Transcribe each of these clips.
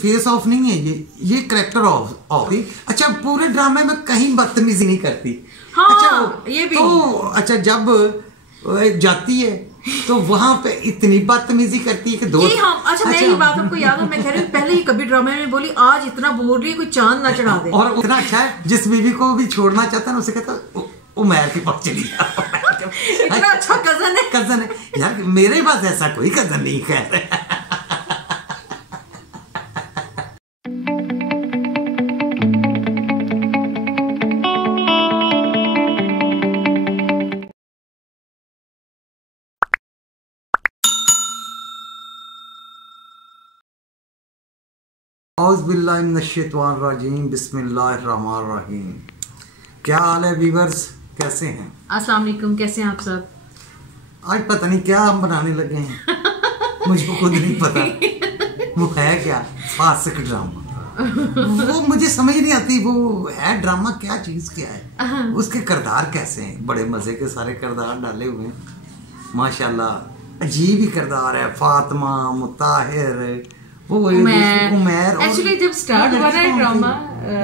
Face of नहीं है, ये करेक्टर ऑफ है। अच्छा, पूरे ड्रामे में कहीं बदतमीजी नहीं करती। हाँ, अच्छा ये भी तो अच्छा जब जाती है तो वहां पे इतनी बदतमीजी करती है कि दो अच्छा मैं ये बात आपको याद है, मैं कह रही हूँ पहले ही कभी ड्रामे में बोली आज इतना बोल रही है कोई चांद ना चढ़ा दे। और इतना अच्छा है, जिस बीवी को भी छोड़ना चाहता है ना उसे कहता उमैर के पास चली जाओ। इतना अच्छा कजन है यार, मेरे पास ऐसा कोई कजन नहीं कह रहा। औज़ुबिल्लाहिमिनश्शैतानिर्रजीम, बिस्मिल्लाहिर्रहमानिर्रहीम। क्या हाल है वीवर्स, कैसे हैं? अस्सलाम वालेकुम, कैसे हैं आप सब? आज पता नहीं क्या हम बनाने लगे हैं, मुझे खुद नहीं पता वो है क्या। फासिक ड्रामा, वो मुझे समझ नहीं आती वो है ड्रामा क्या चीज़, क्या है, उसके किरदार कैसे हैं। बड़े मज़े के सारे किरदार डाले हुए हैं माशाल्लाह, अजीब ही किरदार है। फातिमा, मुताहिर, वो उमैर। एक्चुअली जब स्टार्ट हुआ ना ड्रामा,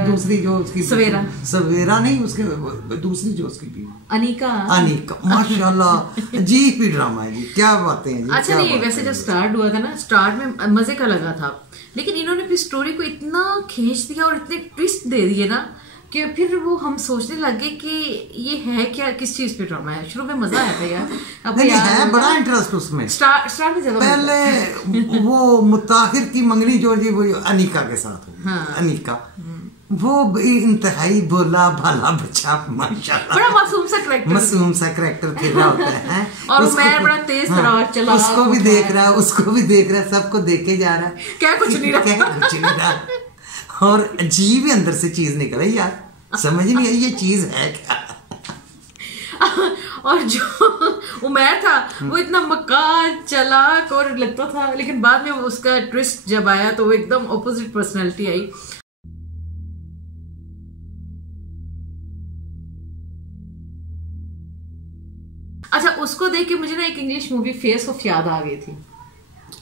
दूसरी जो उसकी सवेरा नहीं, उसके दूसरी जो उसकी भी अनीका माशाल्लाह अजीब ही ड्रामा है जी। क्या बातें हैं जी। अच्छा नहीं, वैसे जब स्टार्ट हुआ था ना, स्टार्ट में मजे का लगा था, लेकिन इन्होंने फिर स्टोरी को इतना खींच दिया और इतने ट्विस्ट दे दिए ना कि फिर वो हम सोचने लगे कि ये है क्या, किस चीज पे ड्रामा है। शुरू में मजा आया था यार, अब है बड़ा इंटरेस्ट उसमें। स्टार्ट में ज्यादा पहले वो मुताहिर की मंगनी जो जी वो अनीका के साथ हुई। हाँ। अनीका वो इंतहाई भोला भाला बच्चा माशाल्लाह, बड़ा मासूम सा करेक्टर खेल रहा होता है। और मैं बड़ा तेज तरार चला, उसको भी देख रहा है, उसको भी देख रहा है, सबको देखे जा रहा है, क्या कुछ नहीं रहा और अजीब ही अंदर से चीज निकल आई यार, समझ नहीं आई ये चीज है क्या। और जो उमैर था वो इतना मक्कार चालाक और लगता था, लेकिन बाद में उसका ट्विस्ट जब आया तो वो एकदम ऑपोजिट पर्सनैलिटी आई। अच्छा, उसको देख के मुझे ना एक इंग्लिश मूवी फेस ऑफ याद आ गई थी।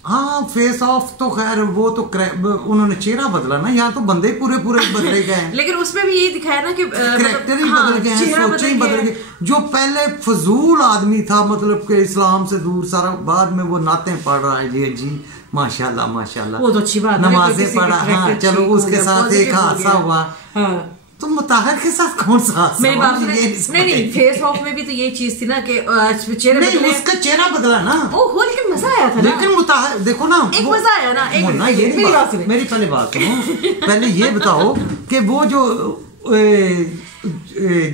हाँ, फेस ऑफ तो खैर वो तो उन्होंने चेहरा बदला ना, यहाँ तो बंदे पूरे बदले गए हैं। लेकिन उसमें भी यही दिखाया ना कि कैरेक्टर ही बदल गए हैं, सोचे ही बदल गए। जो पहले फजूल आदमी था, मतलब कि इस्लाम से दूर सारा, बाद में वो नाते पढ़ रहा है जी माशाल्लाह माशाल्लाह, वो तो अच्छी बात, नमाजें पढ़ा। हाँ चलो, उसके साथ एक हादसा हुआ। तो मुताहिर के साथ कौन सा मेरी बात नहीं, फेस ऑफ में भी तो ये चीज थी ना कि चेहरा नहीं, उसका चेहरा बदला ना। ओहो, लेकिन मजा आया था। लेकिन मुताहिर देखो ना, एक मजा आया ना। मेरी पहले बात सुनो, पहले ये बताओ कि वो जो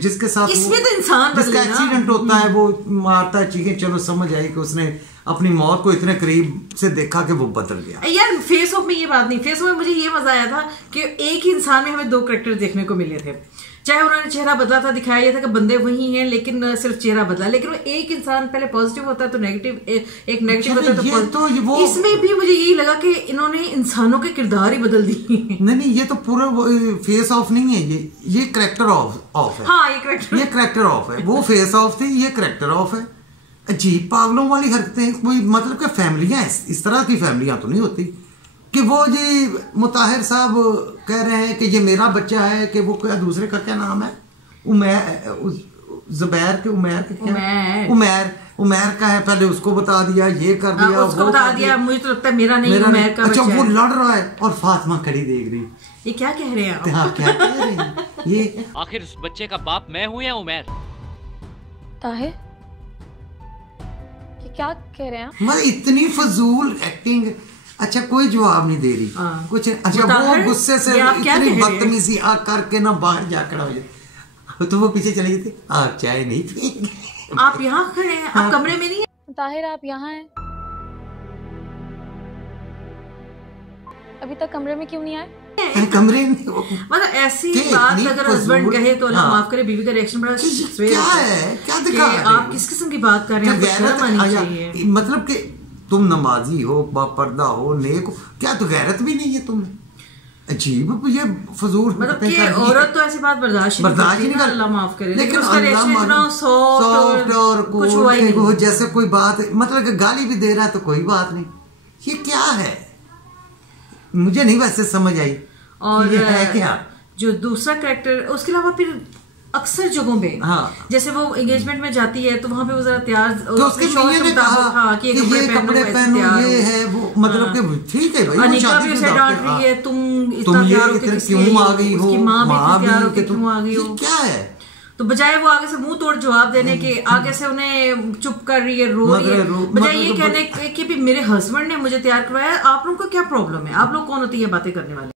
जिसके साथ इसमें तो इंसान जिसका एक्सीडेंट होता है, वो मारता है चीखें, चलो समझ आई कि उसने अपनी मौत को इतने करीब से देखा कि वो बदल गया। यार फेस ऑफ में ये बात नहीं, फेस ऑफ में मुझे ये मजा आया था कि एक ही इंसान में हमें दो कैरेक्टर देखने को मिले थे। चाहे उन्होंने चेहरा बदला था, दिखाया था कि बंदे वही हैं, लेकिन सिर्फ चेहरा बदला, लेकिन वो एक इंसान पहले पॉजिटिव होता है तो नेगेटिव, एक नेगेटिव होता है तो वो इसमें भी मुझे यही लगा कि इन्होंने इंसानों के किरदार ही बदल दिए। नहीं, ये तो पूरा फेस ऑफ नहीं है, ये करेक्टर ऑफ है। हाँ, ये करेक्टर ऑफ है। वो फेस ऑफ थी, ये करेक्टर ऑफ है। अजीब पागलों वाली हरकतें, कोई मतलब कि फैमिलियां इस तरह की फैमिलियां तो नहीं होती कि वो जी मुताहिर साहब कह रहे हैं कि ये मेरा बच्चा है, कि वो क्या दूसरे का क्या नाम है, जुबैर के उमैर का है, पहले उसको बता दिया, ये कर दिया, उसको बता दिया। मुझे तो लगता है मेरा नहीं, उमैर का। अच्छा, वो लड़ रहा है और फातिमा खड़ी देख रही, ये क्या कह रहे हैं? हाँ, क्या कह रहे हैं ये? आखिर उस बच्चे का बाप मैं हूँ या उमैर? ताहिर, क्या कह रहे हैं? मैं इतनी फजूल एक्टिंग। अच्छा, कोई जवाब नहीं दे रही कुछ। अच्छा, वो गुस्से से इतनी बदतमीजी करके ना बाहर जा खड़ा हो जाए, तो वो पीछे चले जाते, आप चाय नहीं पिएंगे? आप यहाँ खड़े हैं, आप कमरे में नहीं है? ताहिर, आप यहाँ हैं, अभी तक कमरे में क्यों नहीं आए? कमरे में मतलब ऐसी बात अगर हस्बैंड कहे तो अल्लाह माफ करे, बीवी का रिएक्शन बड़ा क्या दिखा, आप किस किस्म की बात कर रहे हैं? मतलब कि तुम नमाजी हो, बापर्दा हो, नेक हो, क्या तो गैरत भी नहीं है तुम्हें? अजीब ये फजूल, मतलब कि औरत तो ऐसी बात बर्दाश्त नहीं कर, अल्लाह माफ करे, लेकिन उसका रिएक्शन इतना सॉफ्ट और कुछ हुआ ही नहीं, जैसे कोई बात, मतलब कि गाली भी दे रहा है तो कोई बात नहीं। ये क्या है? मुझे नहीं वैसे समझ आई और ये है क्या। जो दूसरा कैरेक्टर, उसके अलावा फिर अक्सर जगहों पे जैसे वो एंगेजमेंट में जाती है तो वहां पे वो जरा तैयार, तो उसके मियां ने कहा कि ये कपड़े पहनो, ये है वो, मतलब कि ठीक है भाई, अनिका भी उसे डांट रही है, तुम इतना तैयार होके क्यों आ गई हो, उसकी माँ भी इतनी तैयार होके क्यों आ गई हो, क्या है। तो बजाय वो आगे से मुंह तोड़ जवाब देने के, आगे से उन्हें चुप कर रही है, रो रही है, बजाय ये कहने कि भी मेरे हस्बैंड ने मुझे तैयार करवाया, आप लोगों को क्या प्रॉब्लम है, आप लोग कौन होती है बातें करने वाले।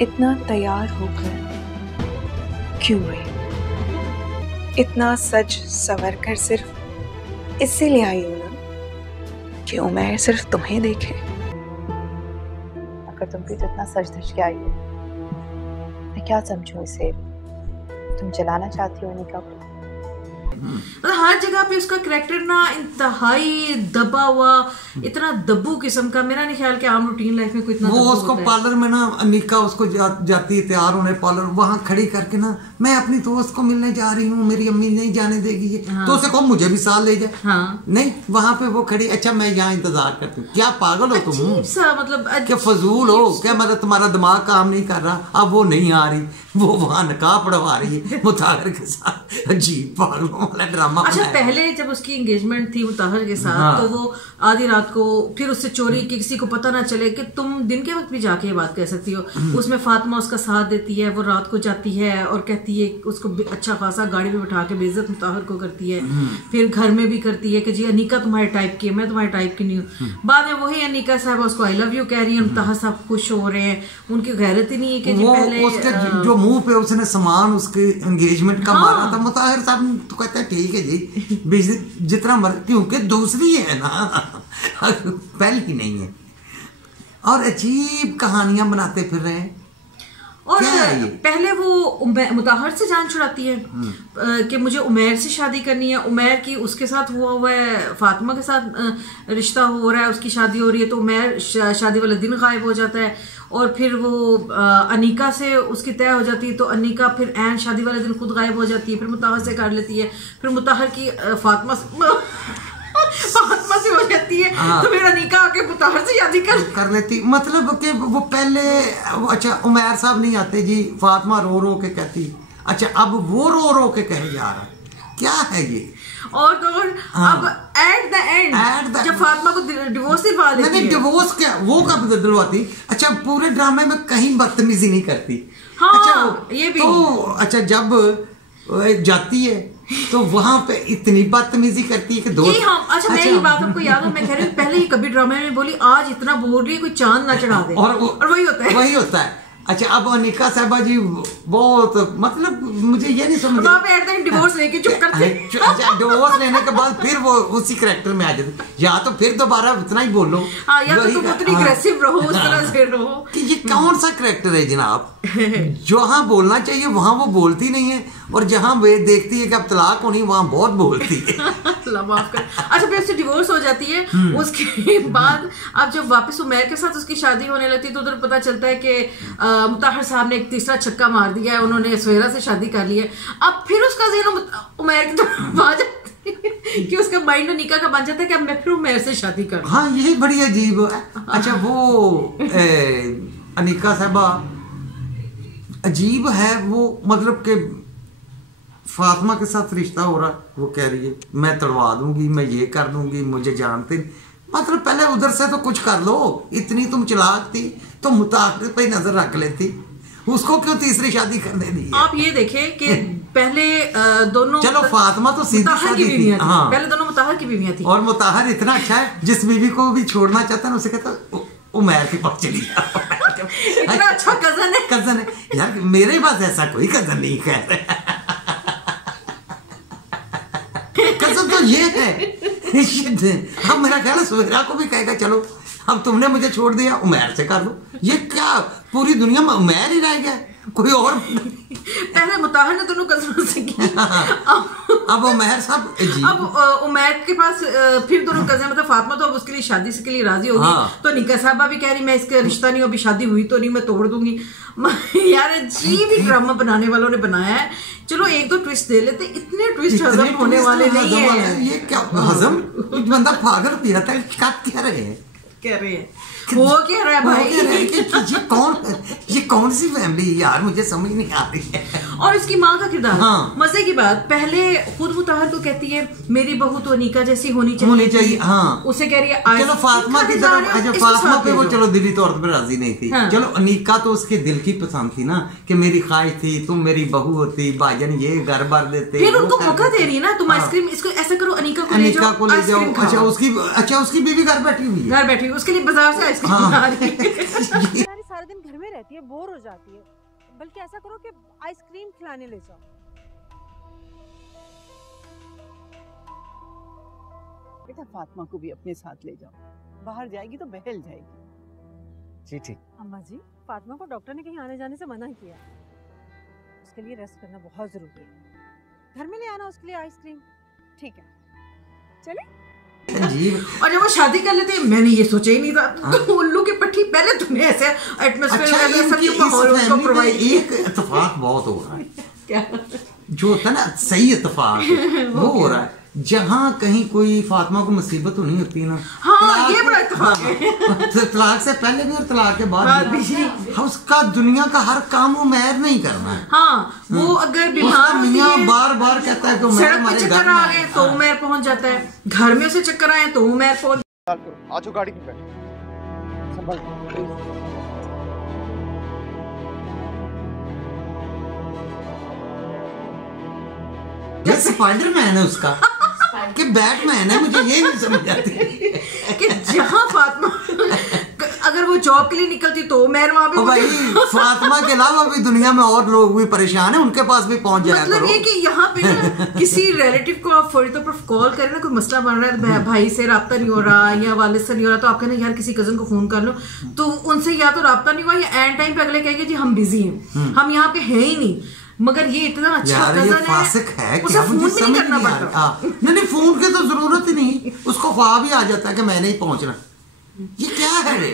इतना तैयार होकर क्यों आई, इतना सज सवर कर सिर्फ इसीलिए आई हूं ना कि उमर सिर्फ तुम्हें देखे। अगर तुम भी तो इतना सज धज के आई हो, मैं क्या समझूं इसे, तुम जलाना चाहती हो अनिका को। मतलब हर जगह पे उसका कैरेक्टर ना इंतहाई दबा हुआ, इतना दब्बू किस्म का। मेरा नहीं ख्याल कि आम रूटीन लाइफ में कोई इतना वो उसको पार्लर में ना अनिका उसको जाती है तैयार होने पार्लर, वहां खड़ी करके ना मैं अपनी दोस्त को मिलने जा रही हूँ, मेरी अम्मी नहीं जाने देगी ये। हाँ। तो उसे कहो मुझे भी साथ ले जाए। हाँ। नहीं, वहां पे वो खड़ी, अच्छा मैं यहाँ इंतजार करती हूँ। क्या पागल हो तुम, मतलब क्या फजूल हो क्या, मतलब तुम्हारा दिमाग काम नहीं कर रहा। अब वो नहीं आ रही, वो वहां नकाब पढ़वा रही है मुताहिर के साथ, अजीब पागलों वाला ड्रामा। अच्छा, पहले जब उसकी एंगेजमेंट थी मुताहिर के साथ, हाँ। तो वो आधी रात को फिर उससे चोरी की, किसी को पता ना चले कि तुम दिन के वक्त भी जाके ये बात कह सकती हो। उसमें फातिमा उसका साथ देती है, वो रात को जाती है और कहती है, उसको अच्छा खासा गाड़ी में बैठा के बेइज्जत मुताहिर को करती है, फिर घर में भी करती है कि जी अनिका तुम्हारे टाइप की है, मैं तुम्हारे टाइप की नहीं हूँ। बाद में वही अनिका साहब उसको आई लव यू कह रही है, मुताहिर साहब खुश हो रहे हैं, उनकी गैरत ही नहीं है कि जी पहले उसके जो मुंह पे उसने सामान उसके एंगेजमेंट का मारा था, मुताहिर साहब तो कहते हैं ठीक है जी जितना मर, क्योंकि दूसरी है ना पहली नहीं है, और अजीब कहानियां बनाते फिर रहे हैं। और पहले वो मुताहिर से जान छुड़ाती है कि मुझे उमैर से शादी करनी है, उमैर की उसके साथ हुआ है, फातिमा के साथ रिश्ता हो रहा है, उसकी शादी हो रही है, तो उमैर शादी वाले दिन गायब हो जाता है, और फिर वो अनिका से उसकी तय हो जाती है, तो अनिका फिर ऐन शादी वाले दिन खुद गायब हो जाती है, फिर मुताहिर से कर लेती है, फिर मुताहिर की फातिमा से हो जाती है। हाँ। तो फिर अनिका आके मुताहिर से शादी कर लेती, मतलब कि वो पहले, अच्छा उमैर साहब नहीं आते जी, फातिमा रो रो के कहती, अच्छा अब वो रो रो के कहे जा रहा है, क्या है ये। और तो हाँ। अब एट द एंड जब फातिमा को डिवोर्स दिलवा देती है, डिवोर्स क्या, वो कब दिलवाती, अच्छा पूरे ड्रामे में कहीं बदतमीजी नहीं करती। हाँ, अच्छा ये भी तो अच्छा जब जाती है तो वहां पे इतनी बदतमीजी करती है कि दो। अच्छा मैं ये बात आपको याद है, मैं कह रही हूँ पहले ही कभी ड्रामे में बोली आज इतना बोल रही है कोई चांद ना चढ़ा दे, और वही होता है। अच्छा अब अनिका साहबा जी बहुत, मतलब मुझे ये नहीं समझ, डिवोर्स लेके चुप करते, अच्छा डिवोर्स लेने के बाद फिर वो उसी कैरेक्टर में आ जाते, या तो फिर दोबारा उतना ही बोलो, या तो तुम उतनी अग्रेसिव रहो, उस तरह से रहो। कि ये कौन सा कैरेक्टर है जनाब, जहाँ बोलना चाहिए वहां वो बोलती नहीं है, और जहाँ वे देखती है कि अब तलाक होनी वहां बहुत बोलती है। माफ कर। अच्छा फिर उससे डिवोर्स हो जाती है, उसके बाद अब जब वापस उमैर के साथ उसकी शादी होने लगती है, तो उधर पता चलता है कि मुताहिर साहब ने एक तीसरा छक्का मार दिया है, उन्होंने सुहेरा से शादी कर ली है। अब फिर उसका ज़हन उमैर की तरफ आ जाता है कि उसका माइंड अनिका का बन जाता है कि अब मैं फिर उमैर से शादी करूं। हाँ यही बड़ी अजीब है। अच्छा वो अनिका साहबा अजीब है, वो मतलब कि फातिमा के साथ रिश्ता हो रहा, वो कह रही है मैं तड़वा दूंगी, मैं ये कर दूंगी, मुझे जानते नहीं, मतलब पहले उधर से तो कुछ कर लो, इतनी तुम चालाक थी तो मुताहिर पे नजर रख लेती, उसको क्यों तीसरी शादी करने दी। आप ये देखें कि पहले दोनों, चलो फातिमा तो सीधी शादी थी, हाँ पहले दोनों मुताहिर की बीवियां थी, और मुताहिर इतना अच्छा है जिस बीवी को भी छोड़ना चाहता है उसे कहता उमैर के पास चली इतना अच्छा कजन है यार, मेरे पास ऐसा कोई कजन नहीं, कह रहे कजन तो ये है। अब मेरा ख्याल है सुहेरा को भी कहेगा चलो अब तुमने मुझे छोड़ दिया उमैर से कर लो, ये क्या पूरी दुनिया में उमैर ही रह गया, कोई और पहले मुताहिर ने दोनों कजनों से किया, अब उमैर साहब, अब उमैर के पास फिर दोनों कजन, मतलब फातिमा तो अब उसके लिए शादी के लिए राजी होगी। हाँ। तो निका साहबा भी कह रही मैं इसका रिश्ता नहीं, अभी शादी हुई तो नहीं, मैं तोड़ दूंगी। यार अजीब ही ड्रामा बनाने वालों ने बनाया है। चलो एक दो ट्विस्ट दे लेते, इतने ट्विस्ट हजम होने वाले नहीं है। ये क्या हजम, बंदा पागल पिया था, क्या कह रहे हैं कह रहे हैं वो कह रहा है भाई ये कौन सी फैमिली यार, मुझे समझ नहीं आ रही है। और इसकी माँ का किरदार, हाँ। मजे की बात, पहले खुद मुताहर को कहती है मेरी बहू तो अनीका जैसी होनी चाहिए। हाँ। उसे कह रही है चलो फातिमा की तरफ, अच्छा फातिमा पे वो चलो दिली तौर पर राजी नहीं थी। हाँ। चलो अनीका तो उसके दिल की पसंद थी ना, कि मेरी ख्वाहिश थी तुम मेरी बहू होती, भाईजान ये घर बार देते, फिर उनको मौका दे रही है ना, तुम आइसक्रीम इसको ऐसा करो, अनीका को ले जाओ। अच्छा उसकी बीवी घर बैठी हुई है, घर बैठी हुई, उसके लिए बाजार से आइसक्रीम ला रही है। सारा दिन घर में रहती है, बोर हो जाती है, बल्कि ऐसा करो कि आइसक्रीम खिलाने ले जाओ। बेटा फातिमा को भी अपने साथ ले जाओ, बाहर जाएगी तो बहल जाएगी। जी ठीक। अम्मा जी, फातिमा को डॉक्टर ने कहीं आने जाने से मना किया, उसके लिए रेस्ट करना बहुत जरूरी है। घर में ले आना उसके लिए आइसक्रीम, ठीक है? चले। और जब वो शादी कर लेते, मैंने ये सोचा ही नहीं था, तो उल्लू की पट्टी पहले तुम्हें ऐसे एटमॉस्फेयर प्रोवाइड। एक इत्तेफाक बहुत हो रहा है, क्या जो होता है ना सही इत्तेफाक वो हो रहा है, जहाँ कहीं कोई फातिमा को मुसीबत तो नहीं होती ना। हाँ, ये बड़ा इत्तेफाक है। तलाक से पहले भी और तलाक के बाद भी उसका दुनिया का हर काम वो मैर नहीं करना है। हाँ, वो अगर बीमार मियाँ बार बार कहता है कि सड़क पे चक्कर आ गए तो उमर पहुंच जाता है, घर में उसे चक्कर आए तो उमर पहुंच। आजो गाड़ी में बैठ, स्पाइडरमैन है उसका कि बैटमैन है, मुझे ये नहीं समझ आती कि जहाँ फातिमा अगर वो जॉब के लिए निकलती तो मैं वहां पे भाई फातिमा के अलावा भी दुनिया में और लोग भी परेशान हैं, उनके पास भी पहुंच जाया करो। मतलब ये कि यहाँ पे ना किसी रिलेटिव को आप फौरी तौर पर कॉल करें ना, कोई मसला बन रहा है, भाई से राब्ता नहीं हो रहा या वालिद से नहीं हो रहा, तो आप कहना यार किसी कजन को फोन कर लो, तो उनसे या तो राब्ता नहीं हुआ या एंड टाइम पे अगले कहेंगे जी हम बिजी हैं, हम यहाँ पे है ही नहीं। मगर ये इतना अच्छा फासिक है, उसे फोन भी नहीं करना पड़ता। नहीं फोन की तो जरूरत ही नहीं, उसको ख्वाब ही आ जाता है कि मैंने ही पहुंचना। ये क्या है?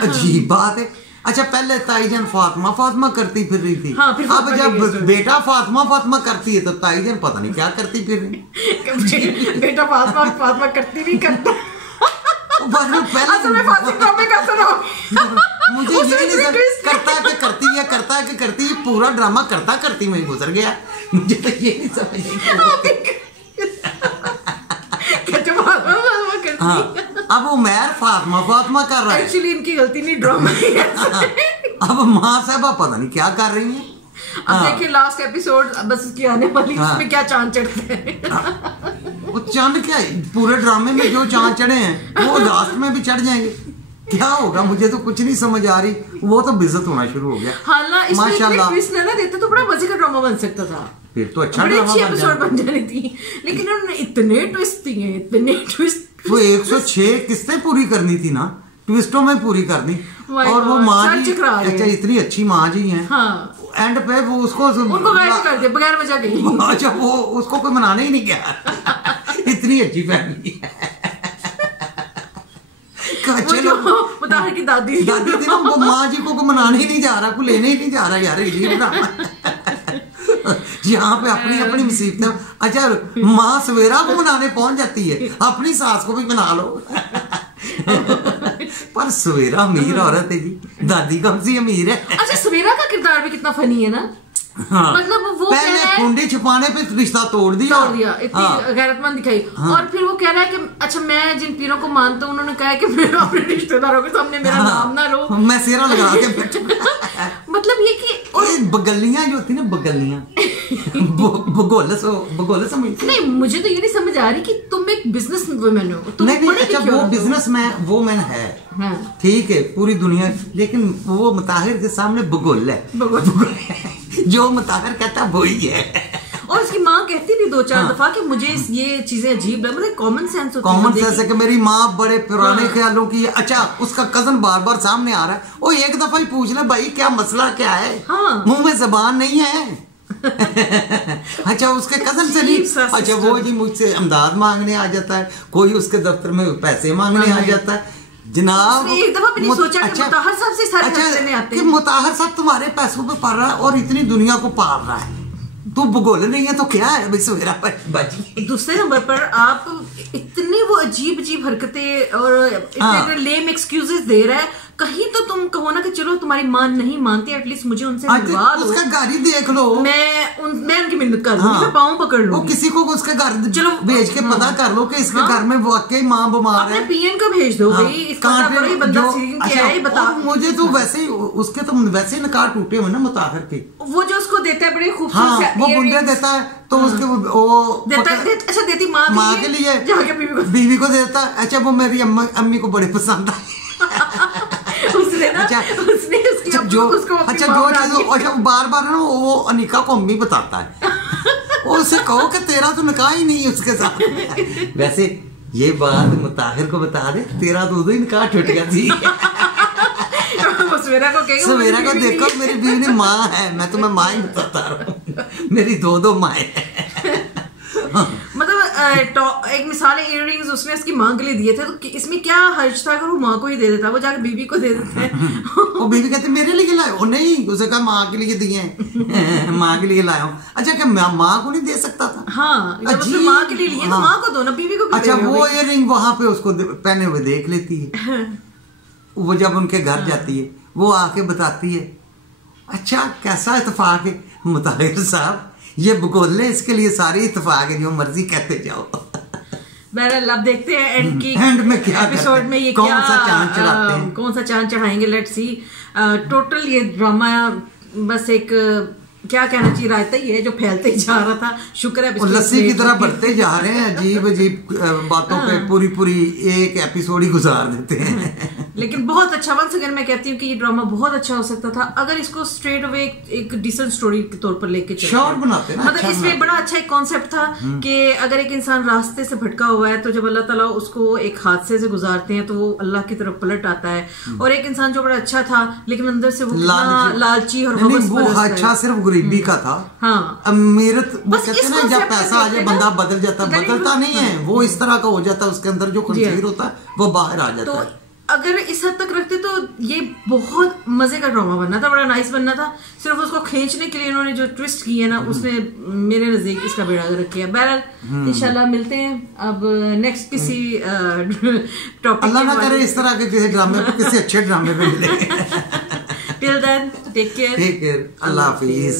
अजीब बात है। अच्छा पहले ताईजान फातिमा करती फिर रही थी, हाँ, अब जब बेटा फातिमा करती है तो ताईजान पता नहीं क्या करती फिर रही। बेटा फातिमा करती नहीं करता। मुझे ये नहीं करता है कि करती है पूरा ड्रामा करती में गुजर गया, मुझे तो ये नहीं समझ। हाँ, अब उमर फातिमा कर रहा है, एक्चुअली इनकी गलती नहीं, ड्रामा है। अब माँ साहबा पता नहीं क्या कर रही है। अब देखिए लास्ट एपिसोड बस इसकी आने वाली, उसमें क्या चांद चढ़ते हैं। वो चांद क्या है, पूरे ड्रामे में जो चांद चढ़े हैं वो लास्ट में भी चढ़ जाएंगे, क्या होगा मुझे तो कुछ नहीं समझ आ रही। वो तो बेइज्जत होना शुरू हो गया। हालांकि माशाल्लाह ट्विस्ट ना देते तो बड़ा मजे का ड्रामा बन सकता था, फिर तो अच्छा ड्रामा बन जानी थी, लेकिन उन्होंने इतने ट्विस्ट दिए, इतने ट्विस्ट। वो 106 किस्तें पूरी करनी थी ना, ट्विस्टों में पूरी करनी। और वो माँ जी, अच्छा इतनी अच्छी माँ जी हैं, एंड पे वो उनको गायब कर दिया बगैर वजह के। अच्छा वो उसको कोई मनाने ही नहीं गया। इतनी अच्छी फैमिली है। चलो मुताहिर की दादी थी ना, वो माँ जी को मनाने ही नहीं जा रहा, को लेने ही नहीं जा रहा यार, ये ड्रामा। यहाँ पे अपनी अपनी मुसीबतें। अच्छा माँ सवेरा को मनाने पहुंच जाती है, अपनी सास को भी मना लो। पर सवेरा अमीर औरत है जी, दादी कौन सी अमीर है। अच्छा सवेरा का किरदार भी कितना फनी है ना। हाँ, मतलब वो पहले कुंडी छुपाने पे रिश्ता तोड़ दिया, इतनी गैरतमंद दिखाई। और फिर वो कह रहा है कि अच्छा मैं जिन पीरों को मानता हूँ उन्होंने कहा है कि मेरे अपने रिश्तेदारों के सामने मेरा नाम ना लो, मैं सेरा लगा के मतलब ये कि बगलियां जो थी ना, बगलियां बगोलस नहीं, मुझे तो ये नहीं समझ आ रही कि तुम एक बिजनेस वुमन हो। नहीं, अच्छा वो बिजनेस वुमन है, ठीक है पूरी दुनिया, लेकिन वो मुताहिर के सामने बगोल है। जो मुताहिर कहता वो ही है। और उसकी माँ कहती थी 2-4 दफा कि मुझे ये चीजें अजीब लग, मतलब कॉमन सेंस होती है। कॉमन सेंस है कि मेरी माँ बड़े पुराने ख्यालों की है। अच्छा उसका कजन बार बार सामने आ रहा है, वो एक दफा ही पूछ ले भाई क्या मसला क्या है, मुंह में जबान नहीं है। अच्छा उसके कजन से नहीं, अच्छा वो जी मुझसे इमदाद मांगने आ जाता है, कोई उसके दफ्तर में पैसे मांगने आ जाता है। जनाब एक दफा भी नहीं सोचा कि मुताहिर साहब से सारे मसले में आते हैं। मुताहिर साहब तुम्हारे पैसों पे पाल रहा है और इतनी दुनिया को पाल रहा है, तू भूगोल नहीं है तो क्या है भाई सवेरा बाजी। दूसरे नंबर पर आप इतनी वो अजीब अजीब हरकतें और इतने लेम एक्सक्यूजेस दे रहा है, कहीं तो तुम कहो ना कि चलो तुम्हारी मां नहीं मानती, एटलीस्ट मुझे उनसे मिलवा दो, उसका घर ही देख लो, मैं उनकी मिन्नत कर दूंगी, मैं पाँव पकड़ लूंगी, किसी को उसके घर चलो भेज के पता कर लो कि इसके घर में वाकई माँ बीमार है, पीएन को भेज दो भाई, इसका बंदा क्या है बता। मुझे तो वैसे ही उसके तो वैसे ही निकाह टूटे हुए ना मुताहिर के, वो जो उसको देता है बड़े खूबसूरत वो बुंदे देता है तो उसके वो अच्छा देती माँ के लिए बीवी को देता है। अच्छा वो मेरी अम्मी को बड़े पसंद है। उसने जो बार बार ना वो अनिका को अम्मी बताता है, उससे कहो कि तेरा तो निकाह ही नहीं है उसके साथ। वैसे ये बात मुताहिर को बता दे, तेरा तो उधर ही निकाह टूट गया थी। सवेरा को देखो मेरी बीवी ने माँ है, मैं तुम्हें माँ ही बताता रहा हूँ, मेरी दो माँ है। मतलब एक मिसाल है इयररिंग्स उसने उसकी माँ के लिए दिए थे, तो इसमें क्या हर्ज था अगर वो माँ को ही दे देता, वो जाकर बीवी को दे देते हैं। वो बीवी कहते मेरे लिए लाए हो, नहीं उसे कहा माँ के लिए दिए हैं, माँ के लिए लाया हूँ। अच्छा क्या माँ को नहीं दे सकता था? हाँ माँ के लिए लिए तो माँ को दो ना, बीवी को। अच्छा वो इयररिंग वहां पे उसको पहने हुए देख लेती है, वो जब उनके घर जाती है वो आके बताती है, अच्छा कैसा इत्तेफाक है मुताहिर साहब, ये भूगोल इसके लिए सारी इत्तेफाक है, जो मर्जी कहते जाओ। बहरहाल अब देखते हैं एंड में क्या एपिसोड में ये कौन सा चांद चढ़ाते हैं, कौन सा चांद चढ़ाएंगे। Let's see. टोटल ये ड्रामा बस एक क्या कहना चाहिए रायता ही है जो फैलते ही जा रहा था। शुक्र है लस्सी की तरह बढ़ते जा रहे हैं, अजीब अजीब बातों पे पूरी एक एपिसोड ही गुजार देते हैं। लेकिन बहुत अच्छा, वंस अगेन मैं कहती हूँ कि ये ड्रामा बहुत अच्छा हो सकता था अगर इसको स्ट्रेट अवे एक डिसेंट स्टोरी के तौर पर लेके चले। शॉर्ट बनाते ना, मतलब अच्छा इसमें बड़ा अच्छा एक कॉन्सेप्ट था कि अगर एक इंसान रास्ते से भटका हुआ है तो जब अल्लाह ताला उसको एक हादसे से गुजारते हैं तो वो अल्लाह की तरफ पलट आता है, और एक इंसान जो बड़ा अच्छा था लेकिन अंदर से वो लालची और वो अच्छा सिर्फ गरीबी का था। हाँ अमीरत वो कहते हैं ना जब पैसा आ जाए बंदा बदल जाता, बदलता नहीं है, वो इस तरह का हो जाता है, उसके अंदर जो खंजीर होता है वो बाहर आ जाता है। अगर इस हद तक रखते तो ये बहुत मजे का ड्रामा बनना था, बड़ा नाइस बनना था। सिर्फ उसको खींचने के लिए इन्होंने जो ट्विस्ट किए ना उसने मेरे नजदीक इसका बेड़ा गर्क किया। बहरहाल इंशाल्लाह मिलते हैं अब नेक्स्ट किसी टॉपिक। अल्लाह ना करे इस तरह के किसी ड्रामे पे, किसी अच्छे ड्रामे पे मिले। टिल देन टेक केयर, अल्लाह हाफिज।